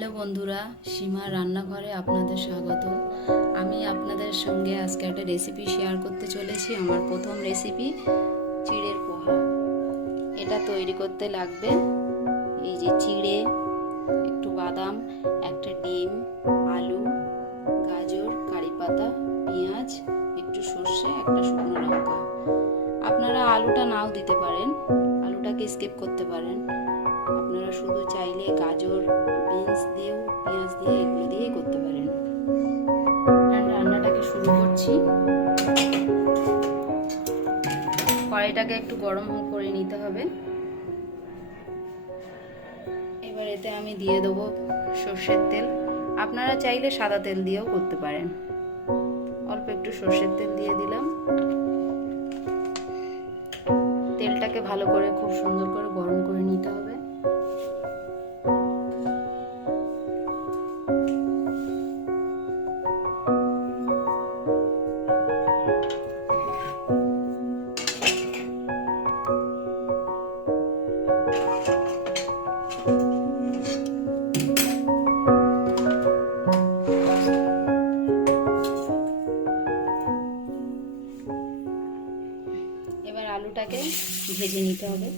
Hello বন্ধুরা, সীমা রান্নাঘরে আপনাদের স্বাগত। আমি আপনাদের সঙ্গে আজকে একটা রেসিপি শেয়ার করতে চলেছি। আমার প্রথম রেসিপি চিড়ের পোহা। এটা তৈরি করতে লাগবে এই যে চিড়ে, একটু বাদাম, একটা ডিম, আলু, গাজর, কারি পাতা, পেঁয়াজ, একটু সর্ষে, একটা শুকনো লঙ্কা। আপনারা আলুটা নাও দিতে পারেন, আলুটাকে স্কিপ করতে পারেন। আপনারা শুধু চাইলে গাজর, বিনস দিয়েও, পেঁয়াজ দিয়ে, এগুলো দিয়েই করতে পারেন। রান্নাটাকে শুরু করছি। কড়াইটাকে একটু গরম করে নিতে হবে। এবার এতে আমি দিয়ে দেবো সর্ষের তেল। আপনারা চাইলে সাদা তেল দিয়েও করতে পারেন। অল্প একটু সর্ষের তেল দিয়ে দিলাম। তেলটাকে ভালো করে খুব সুন্দর করে গরম করে নিতে হবে। এবার আলুটাকে ভেজে নিতে হবে।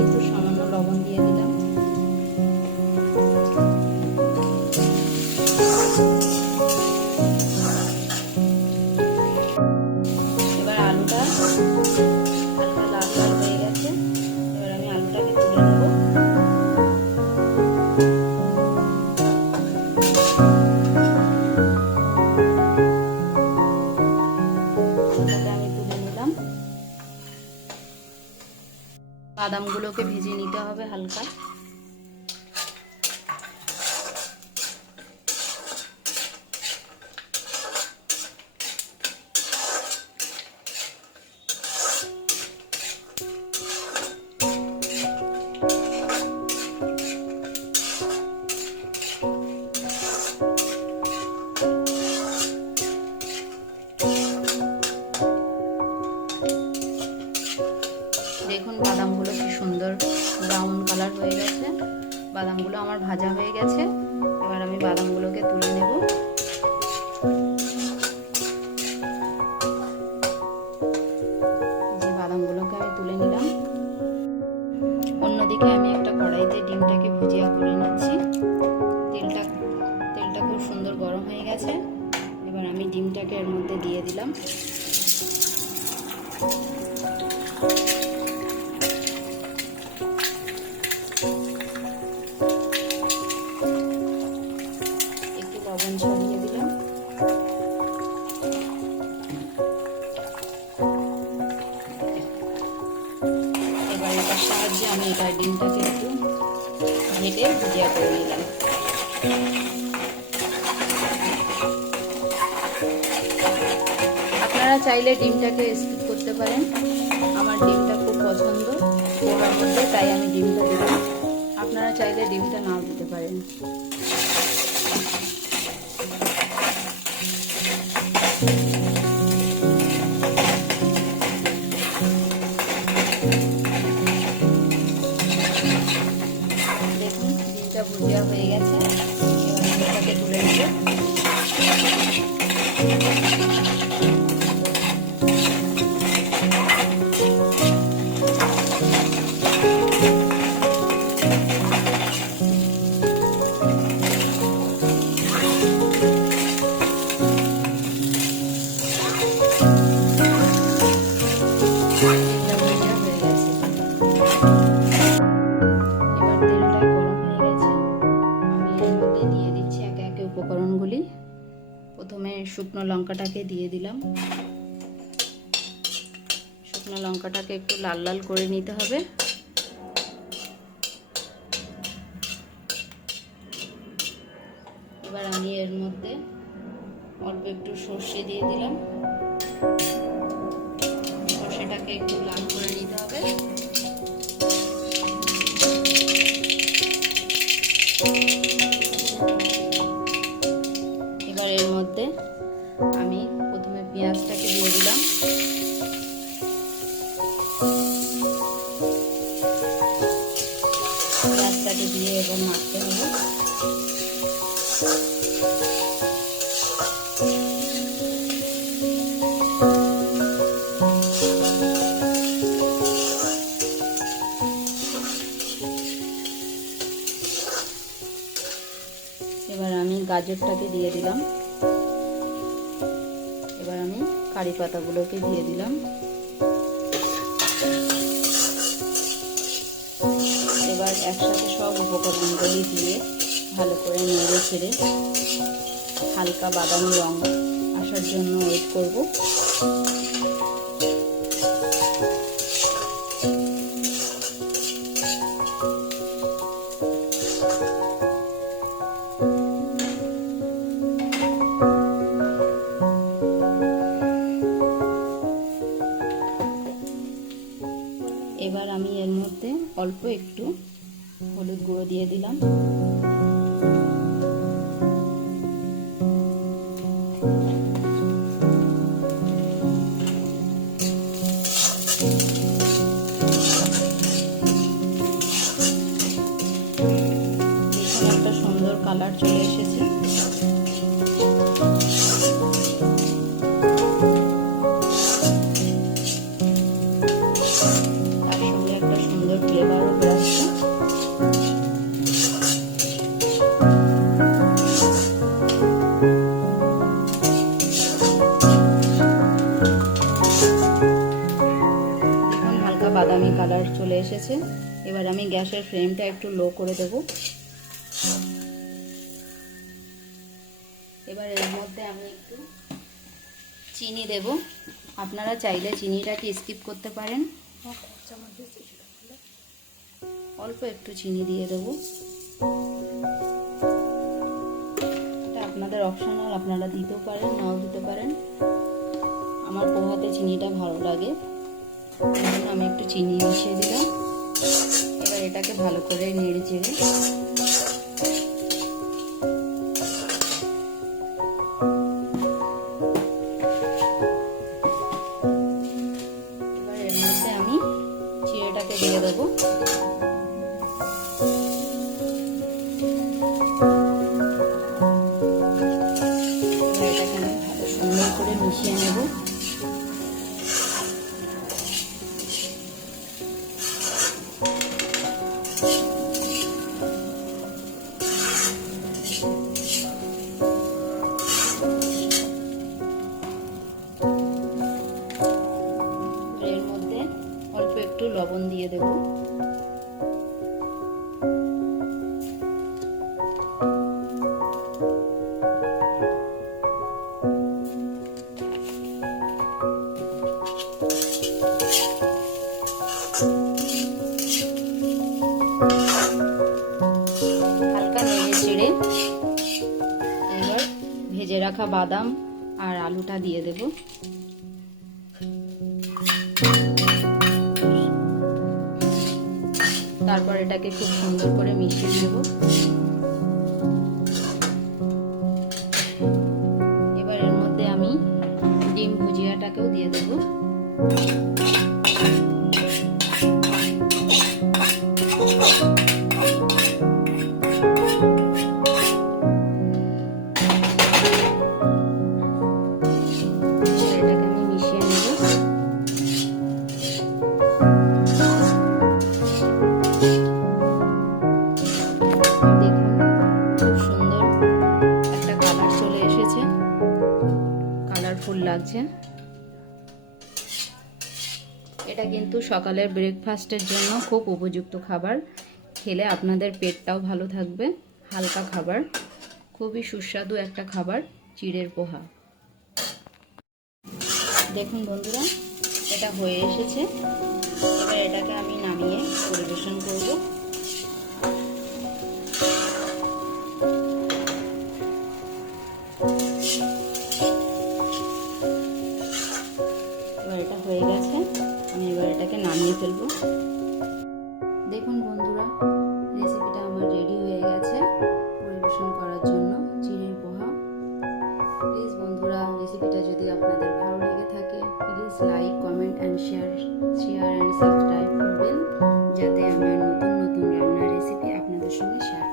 একটু সামান্য লবণ দিয়ে দিলাম। এবার আলুটা হালকা লাল লাল হয়ে গেছে। এবার আমি আলুটাকে তুলে নেব। আলুটাকে আমি তুলে নিলাম। বাদামগুলোকে ভেজে নিতে হবে হালকা। দেখুন বাদামগুলো কি সুন্দর ব্রাউন কালার হয়ে গেছে। বাদামগুলো আমার ভাজা হয়ে গেছে। এবার আমি বাদামগুলোকে তুলে নেব। যে বাদামগুলোকে আমি তুলে নিলাম। অন্যদিকে আমি একটা কড়াইতে ডিমটাকে ভুজিয়া করে নিচ্ছি। তেলটা খুব সুন্দর গরম হয়ে গেছে। এবার আমি ডিমটাকে এর মধ্যে দিয়ে দিলাম। একটু লবণ ছড়িয়ে দিলাম। এবার এটার সাহায্যে আমি ডিমটাকে একটু ঘেটে ভুজিয়া করে নিলাম। আপনারা চাইলে ডিমটাকে স্কিপ করতে পারেন। আমার ডিমটা খুব পছন্দ পোহার মধ্যে, তাই আমি ডিমটা দিলাম। আপনারা চাইলে ডিমটা নাও দিতে পারেন। দেখুন ডিমটা ভুজিয়া হয়ে গেছে। এবার আমি এটাকে তুলে নেব। উপকরণগুলি প্রথমে শুকনো লঙ্কাটাকে দিয়ে দিলাম। শুকনো লঙ্কাটাকে একটু লাল লাল করে নিতে হবে। এবার আমি এর মধ্যে অল্প একটু সর্ষে দিয়ে দিলাম। সর্ষেটাকে একটু লাল করে নিতে হবে। এবার এর মধ্যে আমি প্রথমে পেঁয়াজটাকে দিয়ে দিলাম। পেঁয়াজটাকে দিয়ে এবার মাখতে হবে। এবার আমি গাজরটাকে দিয়ে দিলাম। এবার আমি কারি পাতাগুলোকে দিয়ে দিলাম। এবার একসাথে সব উপকরণগুলি দিয়ে ভালো করে নেড়ে ছেড়ে হালকা বাদামি রং আসার জন্য ওয়েট করব। এবার আমি এর মধ্যে অল্প একটু হলুদ গুঁড়ো দিয়ে দিলাম। দেখুন একটা সুন্দর কালার চলে এসেছে। ফ্লেভারও বেরোচ্ছে। দেখুন হালকা বাদামি কালার চলে এসেছে। এবার আমি গ্যাসের ফ্লেমটা একটু লো করে দেব। এবার এর মধ্যে আমি একটু চিনি দেব। আপনারা চাইলে চিনিটাকে স্কিপ করতে পারেন। অল্প একটু চিনি দিয়ে দেব। এটা আপনাদের অপশনাল, আপনারা দিতেও পারেন নাও দিতে পারেন। আমার পোহাতে চিনিটা ভালো লাগে, এই জন্য আমি একটু চিনি মিশিয়ে দিলাম। এবার এটাকে ভালো করে নেড়ে চেড়ে এবার এর মধ্যে আমি চিড়েটাকে দিয়ে দেবো। সুন্দর করে মিশিয়ে নেব। এর মধ্যে অল্প একটু লবণ দিয়ে দেব। হালকা নেড়ে চেড়ে এবার ভেজে রাখা বাদাম আর আলুটা দিয়ে দেব। তারপর এটাকে খুব সুন্দর করে মিশিয়ে নেব। এবার এর মধ্যে আমি ডিম ভুজিয়াটাকেও দিয়ে দেব। এটাকে আমি মিশিয়ে নেব। দেখুন খুব সুন্দর একটা কালার চলে এসেছে, কালারফুল লাগছে। এটা কিন্তু সকালের ব্রেকফাস্টের জন্য খুব উপযুক্ত খাবার। খেলে আপনাদের পেটটাও ভালো থাকবে। হালকা খাবার, খুবই সুস্বাদু একটা খাবার চিড়ের পোহা। দেখুন বন্ধুরা, এটা হয়ে এসেছে। এবার এটাকে আমি নামিয়ে পরিবেশন করব। এবার এটা হয়ে গেছে, আমি এবার এটাকে নামিয়ে ফেলবো। দেখুন বন্ধুরা, রেসিপিটা আমার রেডি হয়ে গেছে। প্লিজ বন্ধুরা, রেসিপিটা যদি আপনাদের ভালো লেগে থাকে please like, comment and share and subscribe করবেন, যাতে আমার নতুন নতুন রান্নার রেসিপি আপনাদের সঙ্গে শেয়ার